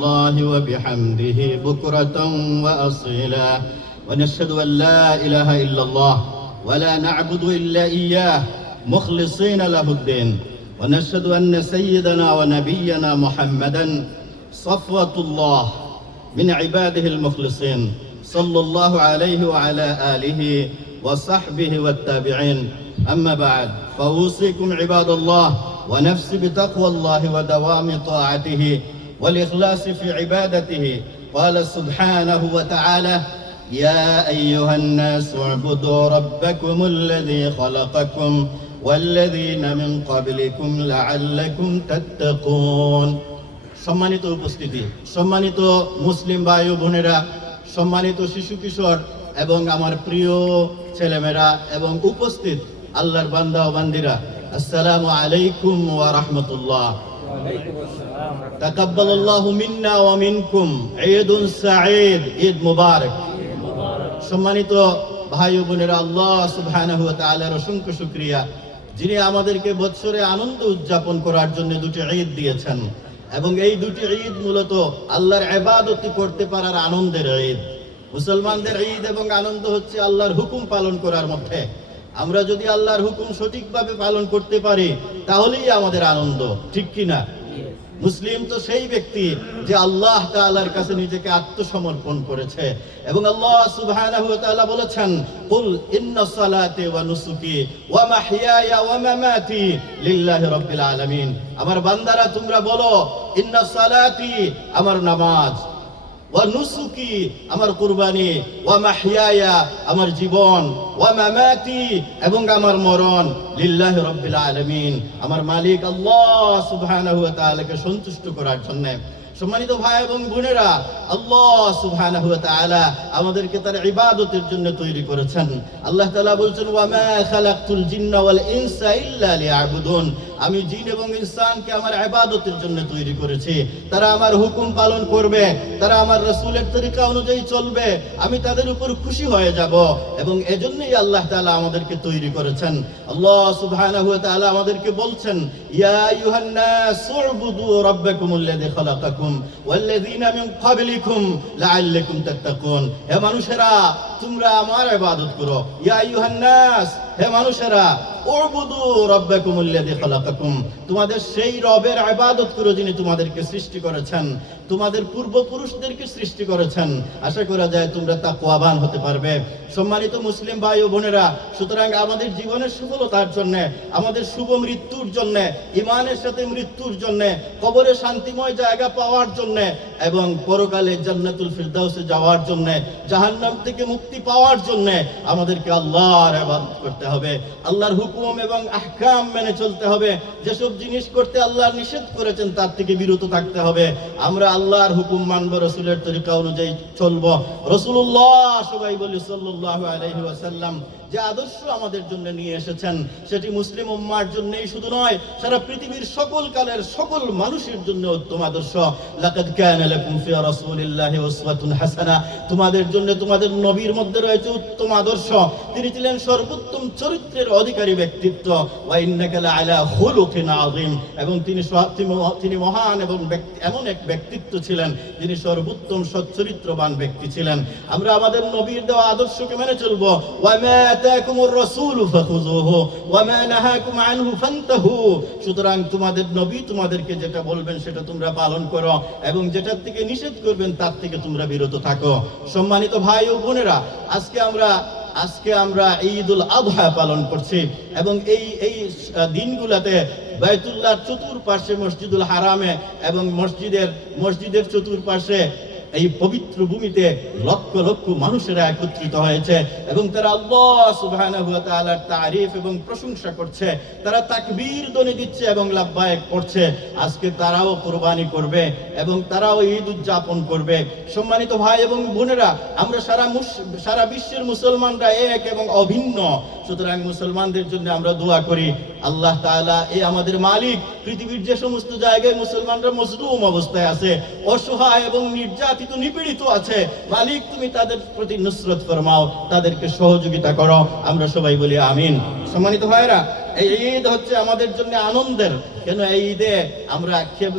الله وبحمده بكرة وأصيلا ونشهد أن لا إله إلا الله ولا نعبد إلا إياه مخلصين له الدين ونشهد أن سيدنا ونبينا محمدا صفوة الله من عباده المخلصين صلى الله عليه وعلى آله وصحبه والتابعين أما بعد فأوصيكم عباد الله ونفسي بتقوى الله ودوام طاعته والإخلاص في عبادته قال سبحانه وتعالى يا أيها الناس اعبدوا ربكم الذي خلقكم والذين من قبلكم لعلكم تتقون সম্মানিত উপস্থিতি, সম্মানিত মুসলিম ভাই ও বোনেরা, সম্মানিত শিশু কিশোর এবং আমার প্রিয় ছেলেমেয়েরা এবং উপস্থিত আল্লাহর বান্দা ও বান্দিরা, আসসালামু আলাইকুম ওয়া রাহমাতুল্লাহ। তাকাব্বালাল্লাহু মিন্না ওয়া মিনকুম ঈদুন সাঈদ, ঈদ মুবারক। সম্মানিত ভাই ও বোনেরা, আল্লাহ সুবহানাহু ওয়া তাআলার অসংখ্য শুকরিয়া, যিনি আমাদেরকে বৎসরে আনন্দ উদযাপন করার জন্য দুটি ঈদ দিয়েছেন এবং এই দুটি ঈদ মূলত আল্লাহর ইবাদত করতে পারার আনন্দের ঈদ। মুসলমানদের ঈদ এবং আনন্দ হচ্ছে আল্লাহর হুকুম পালন করার মধ্যে। আমরা যদি আল্লাহর হুকুম সঠিকভাবে পালন করতে পারি তাহলেই আমাদের আনন্দ, ঠিক কিনা? মুসলিম তো সেই ব্যক্তি যে আল্লাহ তাআলার কাছে নিজেকে আত্মসমর্পণ করেছে এবং আল্লাহ সুবহানাহু ওয়া তাআলা বলেছেন, কুল ইন্না সালাতি ওয়া নুসুকি ওয়া মাহইয়ায়া ওয়া মামাতি লিল্লাহি রাব্বিল আলামিন। আমার বান্দারা তোমরা বলো, ইন্না সালাতি আমার নামাজ, ওয়া নুসুকি আমার কুরবানি, ওয়া মাহইয়ায়া আমার জীবন, ওয়া মামাতি এবং আমার মরণ লিল্লাহি রাব্বিল আলামিন আমার মালিক আল্লাহ সুবহানাহু ওয়া তাআলাকে সন্তুষ্ট করার জন্য। সম্মানিত ভাই এবং বোনেরা, আল্লাহ সুবহানাহু ওয়া তাআলা আমাদেরকে তার ইবাদতের জন্য তৈরি করেছেন। আল্লাহ তাআলা বলছেন, ওয়া মা খালাকতুল জিন্না ওয়াল ইনসা ইল্লা লিয়াবুদুন। আমি জিন এবং ইনসানকে আমার ইবাদতের জন্য তৈরি করেছি। তারা আমার হুকুম পালন করবে, তারা আমার রাসূলের তরিকা অনুযায়ী চলবে, আমি তাদের উপর খুশি হয়ে যাব এবং এজন্যই আল্লাহ তাআলা আমাদেরকে তৈরি করেছেন। আল্লাহ সুবহানাহু ওয়া তাআলা আমাদেরকে বলছেন, ইয়া আইয়ুহান নাস উবুদু রাব্বাকুমুল্লাযী খালাকাকুম ওয়াল্লাযীনা মিন ক্বাবলিকুম লাআল্লাকুম তাত্তাকুন। হে মানুষেরা, তোমরা আমার ইবাদত করো। ইয়া আইয়ুহান নাস, হে মানুষেরা, উবুদু রাব্বাকুমুল্লাযী খালাকাকুম, তোমাদের সেই রবের ইবাদত করো যিনি তোমাদেরকে সৃষ্টি করেছেন, তোমাদের পূর্বপুরুষদেরকে সৃষ্টি করেছেন। আশা করা যায় তোমরা তাকওয়াবান হতে পারবে। সম্মানিত মুসলিম ভাই ও বোনেরা, সুতরাং আমাদের জীবনের সফলতার জন্য, আমাদের শুভ মৃত্যুর জন্য, ঈমানের সাথে মৃত্যুর জন্য, কবরে শান্তিময় জায়গা পাওয়ার জন্য এবং পরকালে জান্নাতুল ফিরদাউসে যাওয়ার জন্য, জাহান্নাম থেকে মুক্তি পাওয়ার জন্য আমাদেরকে আল্লাহর ইবাদত করতে হবে। আল্লাহর হুকুম এবং আহকাম মেনে চলতে হবে। যেসব জিনিস করতে আল্লাহ নিষেধ করেছেন তার থেকে বিরত থাকতে হবে। আমরা আল্লাহর হুকুম মানব, রাসূলের তরিকা অনুযায়ী চলব। রাসূলুল্লাহ, সবাই বলি সাল্লাল্লাহু আলাইহি ওয়াসাল্লাম, যে আদর্শ আমাদের জন্য নিয়ে এসেছেন সেটি মুসলিম উম্মার জন্যই শুধু নয়, সারা পৃথিবীর সকল কালের সকল মানুষের জন্য উত্তম আদর্শ। লাকাদ কানা লাকুম ফি রাসূলিল্লাহি উসওয়াতুন হাসানাহ, তোমাদের জন্য তোমাদের নবীর মধ্যে রয়েছে উত্তম আদর্শ। তিনি ছিলেন সর্বোত্তম চরিত্রের অধিকারী ব্যক্তিত্ব। ওয়া ইন্নাকা লাআলা খুলুকিন আযীম, এবং তিনি মহান এবং এমন এক ব্যক্তিত্ব ছিলেন যিনি সর্বোত্তম সচ্চরিত্রবান ব্যক্তি ছিলেন। আমরা আমাদের নবীর দেওয়া আদর্শকে মেনে চলব। ওয়া মা আতাকুমুর রাসূলু ফাখুযুহু ওয়া মা নাহাকুম আনহু ফান্তাহু। সুতরাং তোমাদের নবী তোমাদেরকে যেটা বলবেন সেটা তোমরা পালন করো এবং যেটার থেকে নিষেধ করবেন তার থেকে তোমরা বিরত থাকো। সম্মানিত ভাই ও বোনেরা, আজকে আমরা ঈদুল আযহা পালন করছি এবং এই দিনগুলোতে বাইতুল্লাহর চতুর্পাশে, মসজিদুল হারামে এবং মসজিদের চতুর্পাশে এই পবিত্র ভূমিতে লক্ষ লক্ষ মানুষেরা একত্রিত হয়েছে এবং তারা আল্লাহ সুবহানাহু ওয়া তাআলার তারিফ এবং প্রশংসা করছে। তারা তাকবীর ধ্বনি দিচ্ছে এবং লাব্বাইক করছে। আজকে তারাও কুরবানি করবে এবং তারাও ঈদ উদযাপন করবে। সম্মানিত ভাই এবং বোনেরা, আমরা সারা বিশ্বের মুসলমানরা এক এবং অভিন্ন। সুতরাং মুসলমানদের জন্য আমরা দোয়া করি, আল্লাহ তাআলা এই আমাদের মালিক, পৃথিবীর যে সমস্ত জায়গায় মুসলমানরা মজলুম অবস্থায় আছে, অসহায় এবং নির্যাতিত নিপীড়িত আছে, মালিক তুমি তাদের প্রতি নুসরত ফরমাও, তাদেরকে সহযোগিতা করো। আমরা সবাই বলি আমিন। সম্মানিত ভাইরা, এই ঈদ হচ্ছে আমাদের জন্য আনন্দের। কেন এই ঈদে আমরা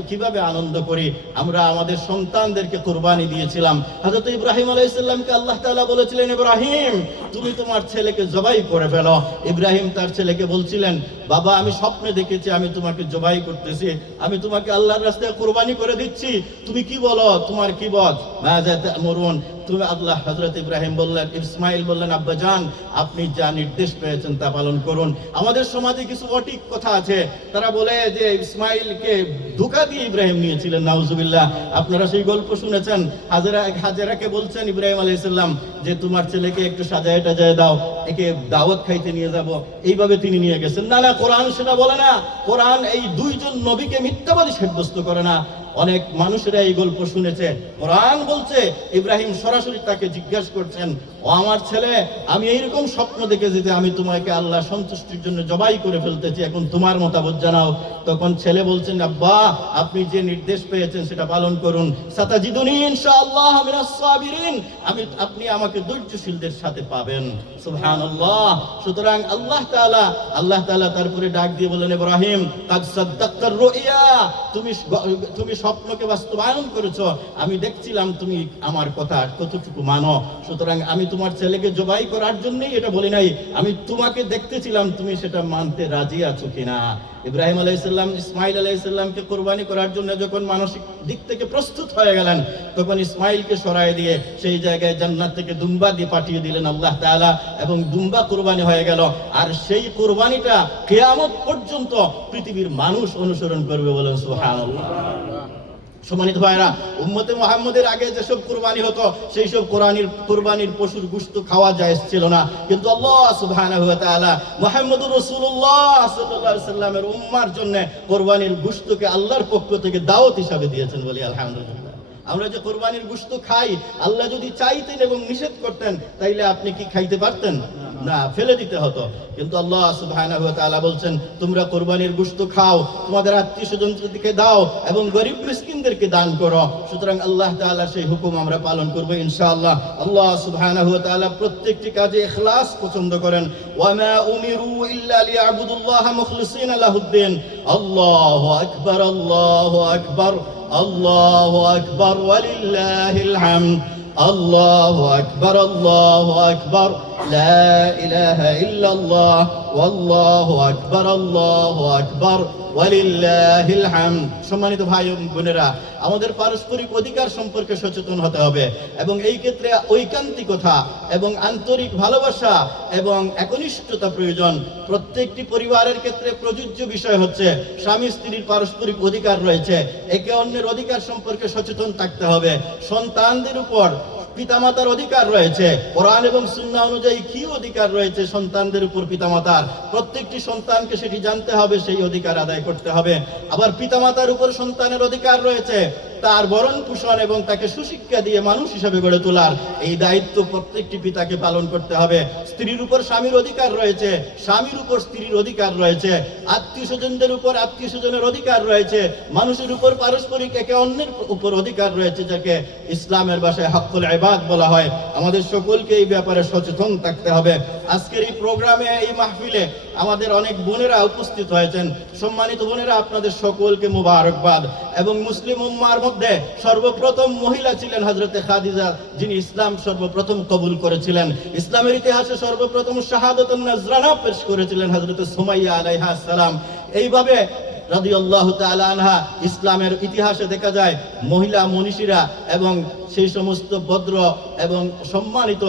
কিভাবে আনন্দ করি? আমরা আমাদের সন্তানদেরকে কুরবানি দিয়েছিলাম। হযরত ইব্রাহিম আলাইহিস সালামকে আল্লাহ তাআলা বলেছিলেন, ইব্রাহিম তুমি তোমার ছেলেকে জবাই করে ফেলো। ইব্রাহিম তার ছেলেকে বলছিলেন, বাবা আমি স্বপ্নে দেখেছি আমি তোমাকে জবাই করতেছি, আমি তোমাকে আল্লাহর রাস্তায় কুরবানি করে দিচ্ছি, তুমি কি বলো, তোমার কি বল? মাযা তা'মুরুন, তুমি আল্লাহ হযরত ইব্রাহিম বললেন, ইসমাইল বললেন, আব্বাজান আপনি যা নির্দেশ পেয়েছেন তা পালন করুন। আমাদের সমাজে কিছু অটিক কথা আছে, তারা বলে যে ইসমাইলকে ধোঁকা দিয়ে ইব্রাহিম নিয়েছিলেন, নাউজুবিল্লাহ। আপনারা সেই গল্প শুনেছেন। হাজেরাকে বলছেন ইব্রাহিম আলাইহিস সালাম যে তোমার ছেলেকে একটু সাজায় টাজায় দাও, একে দাওয়াত খাইতে নিয়ে যাব, এইভাবে তিনি নিয়ে গেছেন। না না, কোরআন সেটা বলে না। কোরআন এই দুইজন নবীকে মিথ্যাবাদী সাব্যস্ত করে না। অনেক মানুষেরা এই গল্প শুনেছে। কোরআন বলছে ইব্রাহিম সরাসরি তাকে জিজ্ঞাসা করছেন, ও আমার ছেলে আমি এইরকম স্বপ্ন দেখেছি যে আমি তোমাকে আল্লাহ সন্তুষ্টির জন্য জবাই করে ফেলতেছি, এখন তোমার মতামত জানাও। তখন ছেলে বলছেন, আব্বা আপনি যে নির্দেশ পেয়েছেন সেটা পালন করুন, সাতাজিদুনি ইনশাআল্লাহ মিনাস সাবিরিন, আপনি আমাকে ধৈর্যশীলদের সাথে পাবেন। সুবহানাল্লাহ। সুতরাং আল্লাহ তাআলা তারপরে ডাক দিয়ে বললেন, ইব্রাহিম কাদ সাদ্দাক্তার রুইয়া, তুমি স্বপ্নকে বাস্তবায়ন করেছো, আমি দেখছিলাম তুমি আমার কথা কতটুকু মানো। সুতরাং আমি তোমার ছেলেকে জবাই করার জন্যই এটা বলি নাই, আমি তোমাকে দেখতেছিলাম তুমি সেটা মানতে রাজি আছো কিনা। ইব্রাহিম আলাইহিস সালাম ইসমাইল আলাইহিস সালামকে কুরবানি করার জন্য যখন মানসিক দিক থেকে প্রস্তুত হয়ে গেলেন, তখন ইসমাইলকে সরায় দিয়ে সেই জায়গায় জান্নাত থেকে দুম্বা দিয়ে পাঠিয়ে দিলেন আল্লাহ তাআলা, এবং দুম্বা কুরবানি হয়ে গেল। আর সেই কুরবানিটা কিয়ামত পর্যন্ত পৃথিবীর মানুষ অনুসরণ করবে, বলেন সুবহানাল্লাহ। সম্মানিত ভাইরা, উম্মতে মুহাম্মদের আগে যেসব কুরবানি হতো সেই সব কুরবানির পশুর গোশত খাওয়া জায়েজ ছিল না, কিন্তু আল্লাহ সুবহানাহু ওয়া তাআলা মুহাম্মদুর রাসূলুল্লাহ সাল্লাল্লাহু আলাইহি সাল্লামের উম্মার জন্য কুরবানির গোশতকে আল্লাহর পক্ষ থেকে দাওয়াত হিসাবে দিয়েছেন, বলি আলহামদুলিল্লাহ। আমরা যে কুরবানির গোশত খাই, আল্লাহ যদি চাইতেন এবং নিষেধ করতেন তাইলে আপনি কি খাইতে পারতেন? না, ফেলে দিতে হতো। কিন্তু আল্লাহ সুবহানাহু ওয়া তাআলা বলছেন, তোমরা কুরবানির গোশত খাও, তোমাদের আত্মীয়স্বজনদেরকে দাও এবং গরীব মিসকিনদেরকে দান করো। সুতরাং আল্লাহ তাআলা সেই হুকুম আমরা পালন করব ইনশাআল্লাহ। আল্লাহ সুবহানাহু ওয়া তাআলা প্রত্যেকটি কাজে ইখলাস পছন্দ করেন। ওয়া মা উমিরু ইল্লা লিয়াবুদুল্লাহ মুখলিসিনা লাহুদ্দিন। আল্লাহু আকবার, আল্লাহু আকবার, আল্লাহু আকবার ওয়ালিল্লাহিল হামদ। আল্লাহু আকবার, আল্লাহু আকবার, লা ইলাহা ইল্লাল্লাহ, ওয়াল্লাহু আকবার, আল্লাহু আকবার, ওয়ালিল্লাহিল হামদ। সম্মানিত ভাই ও বোনেরা, আমাদের পারস্পরিক অধিকার সম্পর্কে সচেতন হতে হবে এবং এই ক্ষেত্রে ঐকান্তিকতা এবং আন্তরিক ভালোবাসা এবং একনিষ্ঠতা প্রয়োজন। প্রত্যেকটি পরিবারের ক্ষেত্রে প্রযোজ্য বিষয় হচ্ছে স্বামী স্ত্রীর পারস্পরিক অধিকার রয়েছে, একে অন্যের অধিকার সম্পর্কে সচেতন থাকতে হবে। সন্তানদের উপর পিতামাতার অধিকার রয়েছে, কোরআন এবং সুন্নাহ অনুযায়ী কি অধিকার রয়েছে সন্তানদের উপর পিতামাতার, প্রত্যেকটি সন্তানকে সেটি জানতে হবে, সেই অধিকার আদায় করতে হবে। আবার পিতামাতার উপর সন্তানের অধিকার রয়েছে তার ভরণ পোষণ এবং তাকে সুশিক্ষা দিয়ে মানুষ হিসেবে গড়ে তোলার, এই দায়িত্ব প্রত্যেকটি পিতাকে পালন করতে হবে। স্ত্রীর উপর স্বামীর অধিকার রয়েছে, স্বামীর উপর স্ত্রীর অধিকার রয়েছে, আত্মীয় স্বজনদের উপর আত্মীয় স্বজনের অধিকার রয়েছে, মানুষের উপর পারস্পরিক একে অন্যের উপর অধিকার রয়েছে, যাকে ইসলামের ভাষায় হকুল ইবাদ বলা হয়। আমাদের সকলকে এই ব্যাপারে সচেতন থাকতে হবে। আজকের এই প্রোগ্রামে, এই মাহফিলে আমাদের অনেক বোনেরা উপস্থিত হয়েছেন। সম্মানিত বোনেরা, আপনাদের সকলকে মুবারকবাদ। এবং মুসলিম উম্মার মধ্যে সর্বপ্রথম মহিলা ছিলেন হযরতে খাদিজা, যিনি ইসলাম সর্বপ্রথম কবুল করেছিলেন। ইসলামের ইতিহাসে সর্বপ্রথম শাহাদাতুন নজরানা পেশ করেছিলেন হযরতে সুমাইয়া আলাইহা সালাম। এইভাবে রাদিয়াল্লাহু তাআলা আনহা, ইসলামের ইতিহাসে দেখা যায় মহিলা মনীষীরা এবং সেই সমস্ত ভদ্র এবং সম্মানিত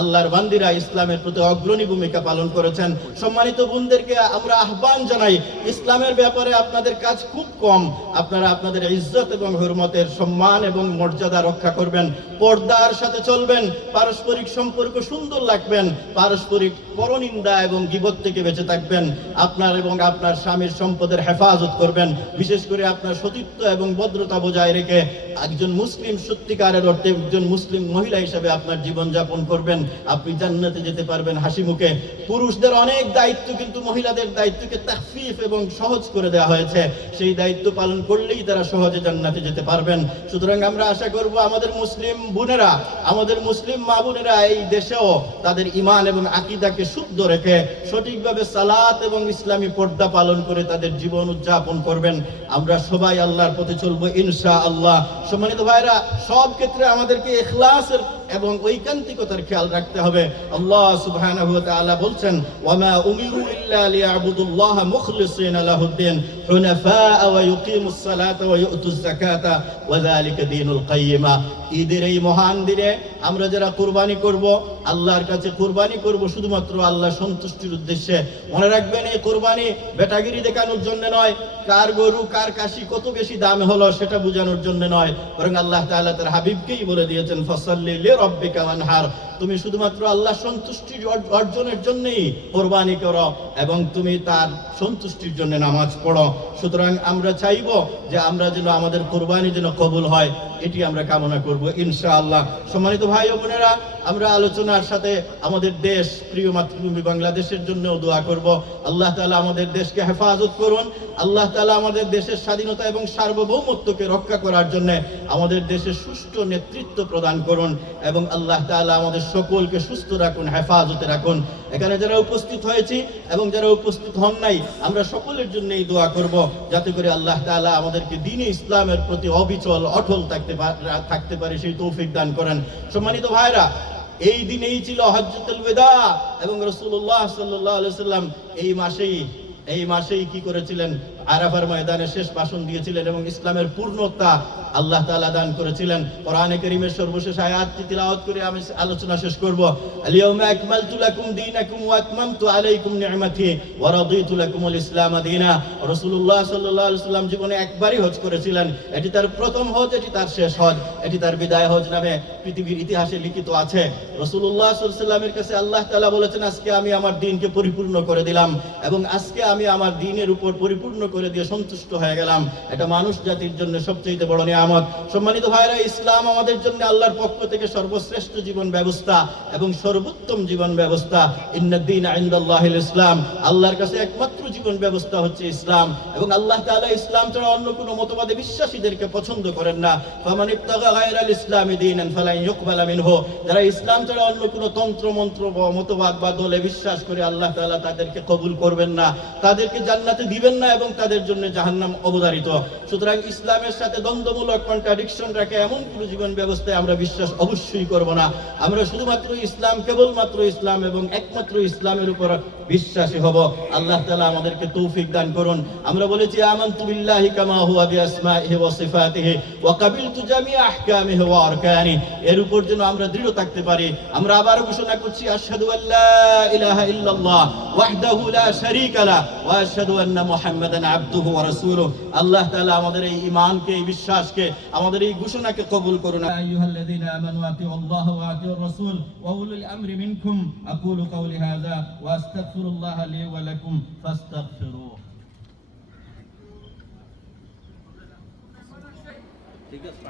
আল্লাহর বান্দিরা ইসলামের প্রতি অগ্রণী ভূমিকা পালন করেছেন। সম্মানিত বোনদেরকে আমরা আহ্বান জানাই, ইসলামের ব্যাপারে আপনাদের কাজ খুব কম, আপনারা আপনাদের ইজ্জত এবং হুরমতের সম্মান এবং মর্যাদা রক্ষা করবেন, পর্দার সাথে চলবেন, পারস্পরিক সম্পর্ক সুন্দর রাখবেন, পারস্পরিক পরনিন্দা এবং গীবত থেকে বেঁচে থাকবেন, আপনার এবং আপনার স্বামীর সম্পদের হেফাজত করবেন, বিশেষ করে আপনার সতীত্ব এবং ভদ্রতা বজায় রেখে একজন মুসলিম, সত্যিকারের অর্থে একজন মুসলিম মহিলা হিসেবে আপনার জীবনযাপন করবেন। আপনি জান্নাতে যেতে পারবেন হাসি মুখে। পুরুষদের অনেক দায়িত্ব কিন্তু মহিলাদের দায়িত্বকে তাখফিফ এবং সহজ করে দেওয়া হয়েছে, সেই দায়িত্ব পালন করলেই তারা সহজে জান্নাতে যেতে পারবেন। সুতরাং আমরা আশা করব আমাদের মুসলিম বোনেরা, আমাদের মুসলিম মা বোনেরা এই দেশেও তাদের ঈমান এবং আকীদাকে শুদ্ধ রেখে সঠিকভাবে সালাত এবং ইসলামী পর্দা পালন করে তাদের জীবন উদযাপন করবেন। আমরা সবাই আল্লাহর পথে চলবো ইনশাআল্লাহ। সম্মানিত ভাইরা, সব ক্ষেত্রে আমাদেরকে ইখলাসের এবং ঐকান্তিকতার খেয়াল রাখতে হবে। আল্লাহ সুবহানাহু ওয়া তাআলা বলছেন, ওয়ামা উমিরু ইল্লা লিয়াবুদুল্লাহ মুখলিসিনা লাহুদ্দিন হুনাফা ওয়া ইউকিমুস সালাতা ওয়া ইউতুজ যাকাতা ওয়া যালিকা দীনুল কাইয়্যিমা। ঈদের এই মহান দিনে আমরা যারা কুরবানি করব, আল্লাহর কাছে কুরবানি করব শুধুমাত্র আল্লাহ সন্তুষ্টির উদ্দেশ্যে। মনে রাখবেন, এই কুরবানি বেটাগিরি দেখানোর জন্য নয়, কার গরু কার কাশি কত বেশি দাম হলো সেটা বোঝানোর জন্য নয়, বরং আল্লাহ তাআলা তার হাবিবকেই বলে দিয়েছেন, ফাসাল্লি লিরাব্বিকা ওয়ানহার। তুমি শুধুমাত্র আল্লাহ সন্তুষ্টি অর্জনের জন্যই কুরবানি করো এবং তুমি তার সন্তুষ্টির জন্য নামাজ পড়ো। সুতরাং আমরা চাইব যে আমরা যেন আমাদের কুরবানি যেন কবুল হয়, এটি আমরা কামনা করব ইনশাআল্লাহ। সম্মানিত ভাই ও বোনেরা, আমরা আলোচনার সাথে আমাদের দেশ, প্রিয় মাতৃভূমি বাংলাদেশের জন্য দোয়া করব। আল্লাহ তাআলা আমাদের দেশকে হেফাজত করুন। আল্লাহ তাআলা আমাদের দেশের স্বাধীনতা এবং সার্বভৌমত্বকে রক্ষা করার জন্য আমাদের দেশে সুষ্ঠু নেতৃত্ব প্রদান করুন এবং আল্লাহ তাআলা আমাদের সকলকে সুস্থ রাখুন, হেফাজতে রাখুন। এখানে যারা উপস্থিত হয়েছি এবং যারা উপস্থিত হন নাই, আমরা সকলের জন্য এই দোয়া করব যাতে করে আল্লাহ তাআলা আমাদেরকে দ্বীনে ইসলামের প্রতি অবিচল অটল থাকতে পারে সেই তৌফিক দান করেন। সম্মানিত ভাইরা, এই দিনেই ছিল হজ্জতুল ওয়াদা এবং রাসূলুল্লাহ সাল্লাল্লাহু আলাইহি সাল্লাম এই মাসেই কি করেছিলেন? আরাফার ময়দানে শেষ ভাষণ দিয়েছিলেন এবং ইসলামের পূর্ণতা আল্লাহ তাআলা দান করেছিলেন। কোরআনে কারীমের সর্বশেষ আয়াতটি তিলাওয়াত করে আমি আলোচনা শেষ করব। আল-ইয়াওমা আকমালতু লাকুম দীনাকুম ওয়া আতমামতু আলাইকুম নি'মাতি ওয়া রাদিতু লাকুমুল ইসলাম দীনা। রাসূলুল্লাহ সাল্লাল্লাহু আলাইহি সাল্লাম জীবনে একবারই হজ করেছিলেন। এটি তার প্রথম হজ, এটি তার শেষ হজ, এটি তার বিদায় হজ নামে পৃথিবীর ইতিহাসে লিখিত আছে। রাসূলুল্লাহ সাল্লাল্লাহু আলাইহি সাল্লামের কাছে আল্লাহ তাআলা বলেছেন, আজকে আমি আমার দ্বীনকে পরিপূর্ণ করে দিলাম এবং আজকে আমি আমার দ্বীনের উপর পরিপূর্ণ করে দিয়ে সন্তুষ্ট হয়ে গেলাম। এটা মানুষ জাতির জন্য সবচেয়ে বড় নিয়ামত। সম্মানিত ভাইরা, ইসলাম আমাদের জন্য আল্লাহর পক্ষ থেকে সর্বশ্রেষ্ঠ জীবন ব্যবস্থা এবং সর্বোত্তম জীবন ব্যবস্থা। ইন্নাদ-দীনা ইনদাল্লাহিল ইসলাম। আল্লাহর কাছে একমাত্র জীবন ব্যবস্থা হচ্ছে ইসলাম এবং আল্লাহ তাআলা ইসলাম ছাড়া অন্য কোনো মতবাদে বিশ্বাসীদেরকে পছন্দ করেন না। ফামান ইবতাগা গায়রাল ইসলামি দীনান ফালান ইউকবালা মিনহু। যারা ইসলাম ছাড়া অন্য কোনো তন্ত্র মন্ত্র বা মতবাদ বা দলে বিশ্বাস করে, আল্লাহ তাআলা তাদেরকে কবুল করবেন না, তাদেরকে জান্নাতে দিবেন না এবং তাদের জন্য জাহান্নাম অবধারিত। সুতরাং ইসলামের সাথে দ্বন্দ্বমূলক কন্ট্রাডিকশন রাখে এমন কোনো জীবন ব্যবস্থায় আমরা বিশ্বাস অবশ্যই করব না। আমরা শুধুমাত্র ইসলাম, কেবলমাত্র ইসলাম এবং একমাত্র ইসলামের উপর বিশ্বাসী হব। আল্লাহ তাআলা আমাদেরকে তৌফিক দান করুন। আমরা বলেছি, আমানতু বিল্লাহি কামা হুয়া বিআসমাইহি ওয়া সিফাতিহি ওয়া কাবিলতু জামিআ আহকামিহি ওয়া আরকানি। এর উপর যেন আমরা দৃঢ় থাকতে পারি। আমরা আবার ঘোষণা করছি, আশহাদু আল্লা ইলাহা ইল্লাল্লাহ ওয়াহদাহু লা শারীকা লা ওয়া আশহাদু আন্না মুহাম্মাদান আবদুহু ওয়া রাসূলুহু। আল্লাহ তাআলা আমাদের এই ঈমানকে, এই বিশ্বাসকে, আমাদের এই ঘোষণাকে কবুল করুন। আইয়ুহাল্লাযীনা আমানু আতিউল্লাহ ওয়া আতিউর রাসূল ওয়া উলিল আমরি মিনকুম। আকুলু কাওলি হাযা ওয়া আস্তাগফিরুল্লাহ লি ওয়া লাকুম ফাস্তাগফিরুহু। ঠিক আছে।